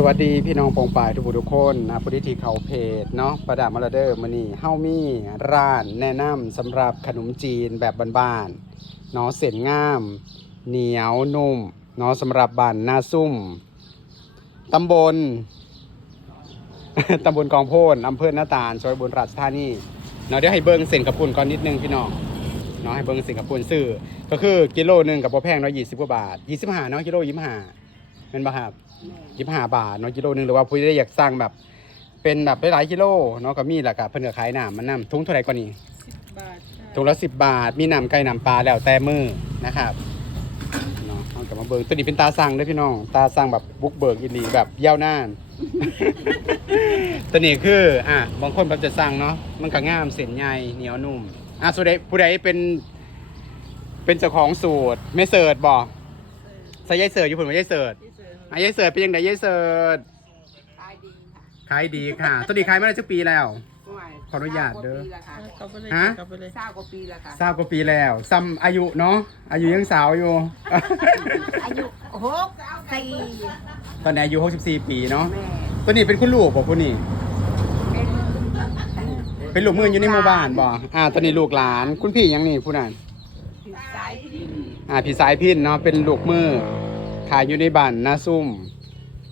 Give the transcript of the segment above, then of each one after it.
สวัสดีพี่น้องปองปายทุกผู้ทุกคนนะผู้ที่ที่เขาเพจเนาะประดามาลาเดอร์มานี่เฮามีร้านแนะนำสำหรับขนมจีนแบบบ้านๆเนาะเส้นงาม เหนียวนุ่มเนาะสำหรับบ้านนาซุ่มตำบล ตำบลกองโพนอำเภอหน้าตาลจังหวัดอุบลราชธานีเนาะเดี๋ยวให้เบิ้งเส้นกระปุ่นก่อนนิดนึงพี่น้องเนาะให้เบิ้งเส้นกระปุ่นซื้อก็คือกิโลหนึ่งกับบ่แพงเนาะยี่สิบกว่าบาทยี่สิบห้าเนาะกิโลยี่สิบห้า เป็นปะครับยี่สิบห้าบาทเนาะกิโลหนึงหรือว่าผู้ที่อยากสั่งแบบ เป็นแบบหลายๆกิโลเนาะก็มีแหละกับเพิ่นก็ขายน้ำมันน้ำทุงเท่าไหร่กว่านี้สิบบาทค่ะถุงละสิบบาท มีน้ำไก่น้ำปลาแล้วแต่มือนะครับเนาะเอากลับมาเบิ่งตัวนี้เป็นตาสั่งเด้วยพี่น้อง ตาสั่งแบบบุกเบิกอีหลีแบบยาวนาน ตัวนี้คืออะบางคนแบบจะสั่งเนาะมันก็งามเส้นใหญ่เหนียวนุ่มอะสุดใดผู้ใดเป็น เป็นเจ้าของสูตรไม่เสิร์ชบอก ใส่ยายเสิร์ชอยู่ผลว่ายายเสิร์ชที่เสริมอะยายเสิร์ชเป็นยังไงยายเสิร์ชขายดีค่ะขายดีค่ะตัวนี้ขายมาได้สักปีแล้วไม่ขออนุญาตเด้อศร้ากว่าปีละค่ะกลับไปเลยฮะ กลับไปเลยเศร้ากว่าปีละค่ะทราบกว่าปีแล้วซ้ำอายุเนาะอายุยังสาวอยู่ อายุหกสี่ตอนนี้อายุ 64 ปีเนาะแม่ตัวนี้เป็นคุณลูกบอกคุณนี่ เป็นเป็นลูกมืออยู่ในหมู่บ้านบอกอ่าตัวนี้ลูกหลาน คุณพี่ยังนี่ผู้นั้น ผิดสายพินอ่าพี่สายพินเนาะเป็นลูกมือ ขายอยู่ในบ้านนาซุ่ม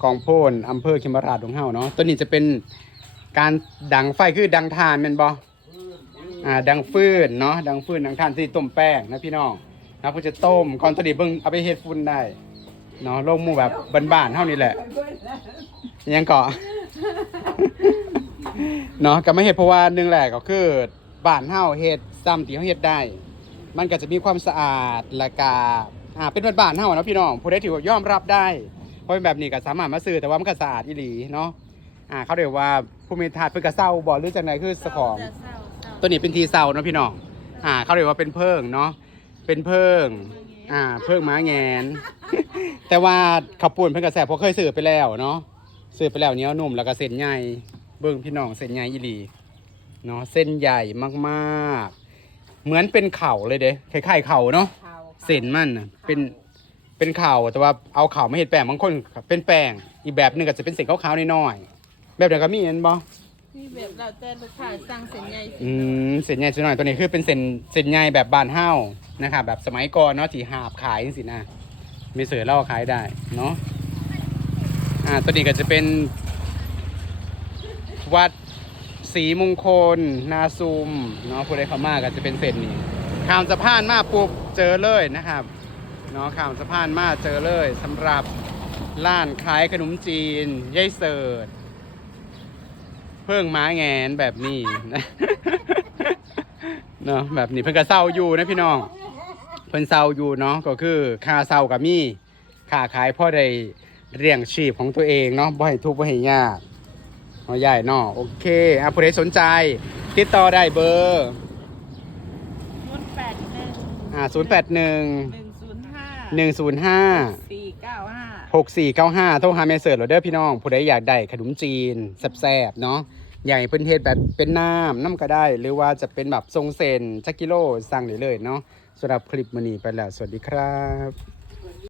กองโพนอำเภอคิมราชของเฮาเนาะตัวนี้จะเป็นการดังไฟคือดังทานแม่นบ่อ่าดังฟืนเนาะดังฟืนดังทานที่ต้มแป้งนะพี่น้องนะเพื่อจะต้มก่อนตัวนี้เบิ่งเอาไปเฮ็ดฝุ่นได้เนาะลงมู่แบบบ้านๆเท่านี้แหละ ยังเกาะเนาะก็ไม่เห็ดเพราะว่าหนึ่งแหละก็คือบ้านเฮาเฮ็ดซ้ำที่เฮาเฮ็ดได้ มันก็จะมีความสะอาดและกา อ่าเป็นบ้านๆเฮาเนาะพี่น้องผู้ใดถือว่ายอมรับได้เพราะเป็นแบบนี้ก็สามารถมาซื้อแต่ว่ามันก็สะอาดอีหลีเนาะอ่าเขาเรียกว่าผู้มีทาสเพิ่นก็เศร้าบ่หรือจังไดคือสของจะเศร้าเศร้าตัวนี้เป็นทีเซาเนาะพี่น้อง อ่า เขาเรียกว่าเป็นเพิงเนาะ เป็นเพิง อ่า เพิงม้าแงน แต่ว่าขับปุ่นเพิ่นกระแสเพราะเคยซื้อไปแล้วเนาะซื้อไปแล้วเหนี้ยวนุ่มแล้วก็เส้นใหญ่ เบิ่งพี่น้องเส้นใหญ่อีหลี เนาะเส้นใหญ่มากๆ เหมือนเป็นเข่าเลยเด้คล้ายๆเข่าเนาะ เขาเส้นมันน่ะเป็นเป็นเข่าแต่ว่าเอาเข่ามาเห็ดแป้งบางคนเป็นแป้งอีกแบบหนึงก็จะเป็นเส้นขาวๆน้อยๆแบบเดียวก็มีเห็นบ่นี่แบบเราแต่ลูกค้าสั่งเส้นใหญ่อืมเส้นใหญ่สุดหน่อยตัวนี้คือเป็นเส้นเส้นใหญ่แบบบานเฮ้านะครับแบบสมัยก่อนเนาะที่หาบขายจังสินะมีเสือเล่าขายได้เนาะอ่าตัวนี้ก็จะเป็น วัดศรีมงคลนาซุมเนาะผู้ใดเข้ามาก็จะเป็นเส้นนี้ ข้ามสะพานมาปุ๊บเจอเลยนะครับเนาะข้ามสะพานมาเจอเลยสำหรับร้านขายขนมจีนยายเสิร์ชเพิ่งม้าแงนแบบนี้นะเนาะแบบนี้เพิ่นก็เศร้าอยู่นะพี่น้อง เพิ่นเศร้าอยู่เนาะก็คือค่าเศร้ากับมีค่าขายพ่อได้เลี้ยงชีพของตัวเองเนาะบ่ให้ทุกข์บ่ให้ยากเนาะใหญ่เนาะโอเคอะผู้ใดสนใจ ติดต่อได้เบอร์ นึ่งอ่า081หนึ่งศูนย์ห้า105สี่เก้าห้าหกสี่เก้าห้าโทรหาเมสเซอร์โรเดอร์พี่น้อง ผู้ใดอยากได้ขนมจีนแซ่บๆเนาะอยากให้เพิ่นเฮ็ดแบบเป็นน้ำน้ำก็ได้ หรือว่าจะเป็นแบบทรงเซนจักกิโลสั่งได้เลยเนาะสำหรับคลิปมื้อนี้ไปแล้ว สวัสดีครับ